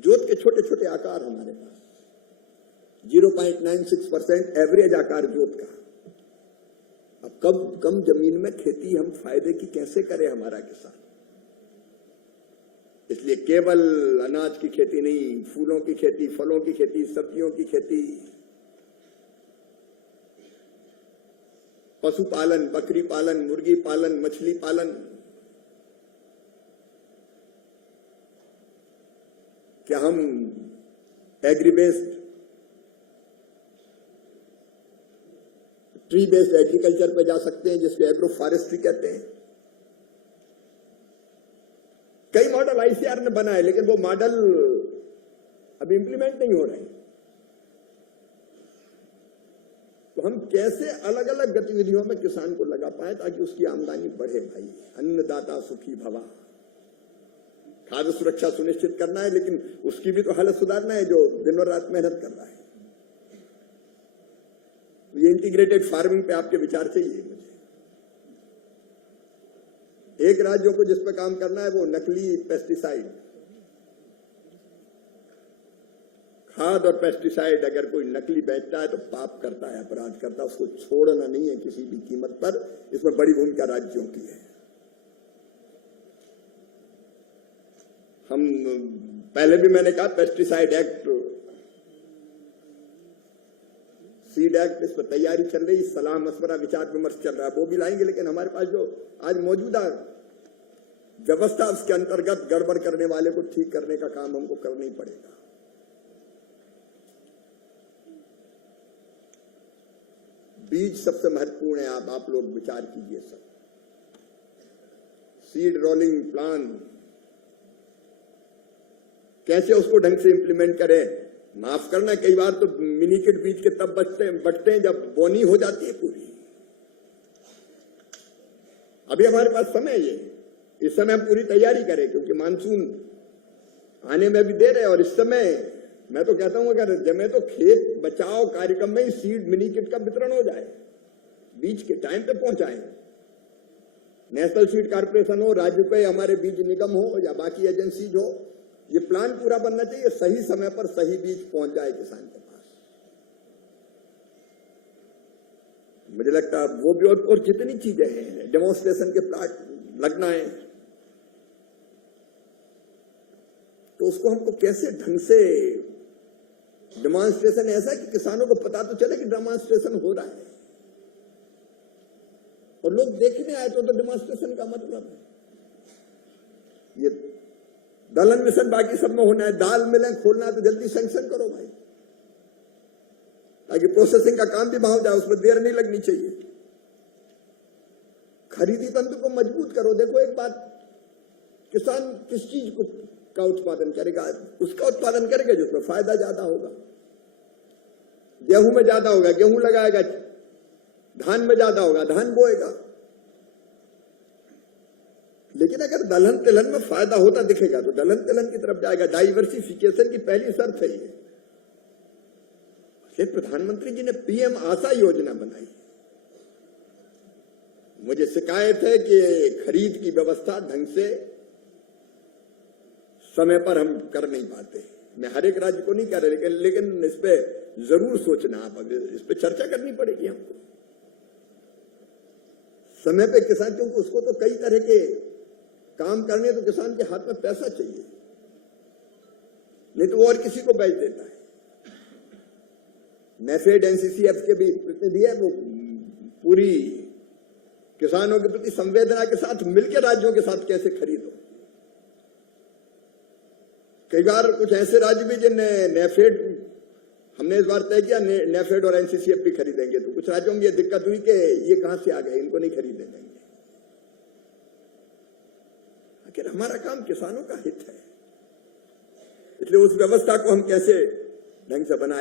जोत के छोटे छोटे आकार हमारे पास 0.96% एवरेज आकार जोत का। अब कम जमीन में खेती हम फायदे की कैसे करें हमारा किसान। इसलिए केवल अनाज की खेती नहीं, फूलों की खेती, फलों की खेती, सब्जियों की खेती, पशुपालन, बकरी पालन, मुर्गी पालन, मछली पालन, क्या हम agri based, tree based agriculture पे जा सकते हैं, जिसको एग्रो फॉरेस्ट्री कहते हैं। कई मॉडल आईसीआर ने बनाए, लेकिन वो मॉडल अभी इंप्लीमेंट नहीं हो रहे हैं। तो हम कैसे अलग अलग गतिविधियों में किसान को लगा पाए ताकि उसकी आमदनी बढ़े। भाई, अन्नदाता सुखी भवा, खाद्य सुरक्षा सुनिश्चित करना है, लेकिन उसकी भी तो हालत सुधारना है जो दिन और रात मेहनत कर रहा है। ये इंटीग्रेटेड फार्मिंग पे आपके विचार चाहिए मुझे। एक राज्यों को जिस पर काम करना है वो नकली पेस्टिसाइड, खाद और पेस्टिसाइड अगर कोई नकली बेचता है तो पाप करता है, अपराध करता है, उसको छोड़ना नहीं है किसी भी कीमत पर। इसमें बड़ी भूमिका राज्यों की है। हम पहले भी मैंने कहा पेस्टिसाइड एक्ट, सीड एक्ट, इस पर तैयारी चल रही, सलाह मशवरा विचार विमर्श चल रहा है, वो भी लाएंगे। लेकिन हमारे पास जो आज मौजूदा व्यवस्था, उसके अंतर्गत गड़बड़ करने वाले को ठीक करने का काम हमको करना ही पड़ेगा। बीज सबसे महत्वपूर्ण है। आप लोग विचार कीजिए सब। सीड रोलिंग प्लान कैसे उसको ढंग से इंप्लीमेंट करें। माफ करना, कई बार तो मिनीकिट बीज के तब बचते हैं जब बोनी हो जाती है पूरी। अभी हमारे पास समय है, इस समय हम पूरी तैयारी करें, क्योंकि मानसून आने में भी देर है। और इस समय मैं तो कहता हूं अगर जमे तो खेत बचाओ कार्यक्रम में ही सीड मिनीकिट का वितरण हो जाए, बीज के टाइम पे पहुंचाएं। नेशनल सीड कॉर्पोरेशन हो, राज्य पे हमारे बीज निगम हो या बाकी एजेंसीज हो, ये प्लान पूरा बनना चाहिए, सही समय पर सही बीज पहुंच जाए किसान के पास। मुझे लगता है वो भी और जितनी चीजें हैं, डेमोन्स्ट्रेशन के प्लाट लगना है, तो उसको हमको कैसे ढंग से डेमोन्स्ट्रेशन ऐसा कि किसानों को पता तो चले कि डेमोन्स्ट्रेशन हो रहा है और लोग देखने आए तो डेमोन्स्ट्रेशन का मतलब है। ये दलहन मिशन बाकी सब में होना है, दाल मिलें खोलना है तो जल्दी सैंक्शन करो भाई, ताकि प्रोसेसिंग का काम भी भाव जाए, उसमें देर नहीं लगनी चाहिए। खरीदी तंत्र को मजबूत करो। देखो एक बात, किसान किस चीज का उत्पादन करेगा, उसका उत्पादन करेगा जिसमें फायदा ज्यादा होगा। गेहूं में ज्यादा होगा, गेहूं लगाएगा, धान में ज्यादा होगा, धान बोएगा। लेकिन अगर दलहन तिलहन में फायदा होता दिखेगा तो दलहन तिलहन की तरफ जाएगा। डाइवर्सिफिकेशन की पहली शर्त है ये। प्रधानमंत्री जी ने पीएम आशा योजना बनाई। मुझे शिकायत है कि खरीद की व्यवस्था ढंग से समय पर हम कर नहीं पाते। मैं हर एक राज्य को नहीं कह रहा, लेकिन इस पे जरूर सोचना, आप इस पे चर्चा करनी पड़ेगी हमको। समय पे किसान, क्योंकि उसको तो कई तरह के काम करने, तो किसान के हाथ में पैसा चाहिए, नहीं तो वो और किसी को बेच देता है। नेफेड एनसीसीएफ के भी प्रतिनिधि है, वो पूरी किसानों के प्रति संवेदना के साथ मिलकर राज्यों के साथ कैसे खरीदो। कई बार कुछ ऐसे राज्य भी जिनने नेफेड, हमने इस बार तय किया नेफेड और एनसीसीएफ भी खरीदेंगे, तो कुछ राज्यों में ये दिक्कत हुई कि ये कहां से आ गए, इनको नहीं खरीदने देंगे। आखिर हमारा काम किसानों का हित है, इसलिए उस व्यवस्था को हम कैसे ढंग से बनाए।